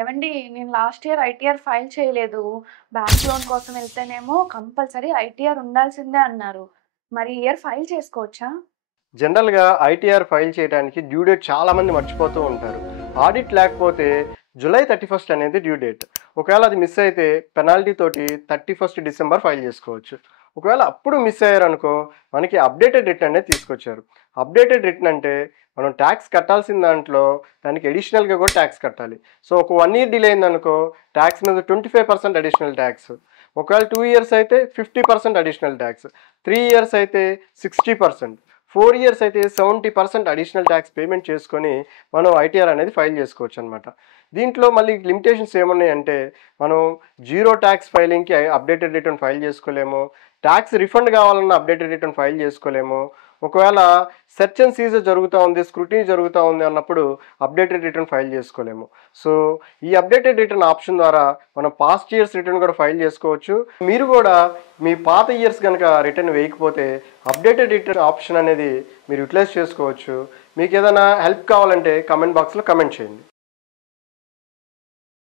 ఏవండీ నేను last year ITR file చేయలేదు. బ్యాంక్ లోన్ కోసం వెళ్తేనేమో కంపల్సరీ ఐటీఆర్ ఉండాల్సిందే అన్నారు. మరి ఈ ఇయర్ ఫైల్ చేసుకోవచ్చా? జనరల్‌గా ఐటీఆర్ ఫైల్ చేయడానికి డ్యూ డేట్ చాలామంది మర్చిపోతూ ఉంటారు. ఆడిట్ లేకపోతే జూలై 31 అనేది డ్యూ డేట్. ఒకవేళ అది మిస్ అయితే పెనాల్టీ తోటి 31 డిసెంబర్ ఫైల్ చేసుకోవచ్చు. ఒకవేళ అప్పుడు మిస్ అయ్యారనుకో మనకి అప్డేటెడ్ రిటర్న్ అనేది తీసుకొచ్చారు. అప్డేటెడ్ రిటర్న్ అంటే మనం ట్యాక్స్ కట్టాల్సిన దాంట్లో దానికి అడిషనల్‌గా కూడా ట్యాక్స్ కట్టాలి. సో ఒక 1 ఇయర్ డిలే అయిందనుకో ట్యాక్స్ మీద 25% అడిషనల్ ట్యాక్స్. ఒకవేళ 2 ఇయర్స్ అయితే 50% అడిషనల్ ట్యాక్స్. 3 ఇయర్స్ అయితే 60%. 4 ఇయర్స్ అయితే 70% అడిషనల్ ట్యాక్స్ పేమెంట్ చేసుకొని మనం ఐటీఆర్ అనేది ఫైల్ చేసుకోవచ్చు అనమాట. దీంట్లో మళ్ళీ లిమిటేషన్స్ ఏమున్నాయంటే మనం జీరో ట్యాక్స్ ఫైలింగ్కి అప్డేటెడ్ రిటర్న్ ఫైల్ చేసుకోలేము. ట్యాక్స్ రిఫండ్ కావాలన్న అప్డేటెడ్ రిటర్న్ ఫైల్ చేసుకోలేము. ఒకవేళ సెర్చ్ అండ్ సీజర్ జరుగుతూ ఉంది, స్క్రూటినీ జరుగుతూ ఉంది అన్నప్పుడు అప్డేటెడ్ రిటర్న్ ఫైల్ చేసుకోలేము. సో ఈ అప్డేటెడ్ రిటర్న్ ఆప్షన్ ద్వారా మనం పాస్ట్ ఇయర్స్ రిటర్న్ కూడా ఫైల్ చేసుకోవచ్చు. మీరు కూడా మీ పాత ఇయర్స్ కనుక రిటర్న్ వేయకపోతే అప్డేటెడ్ రిటర్న్ ఆప్షన్ అనేది మీరు యూటిలైజ్ చేసుకోవచ్చు. మీకు ఏదైనా హెల్ప్ కావాలంటే కమెంట్ బాక్స్లో కమెంట్ చేయండి.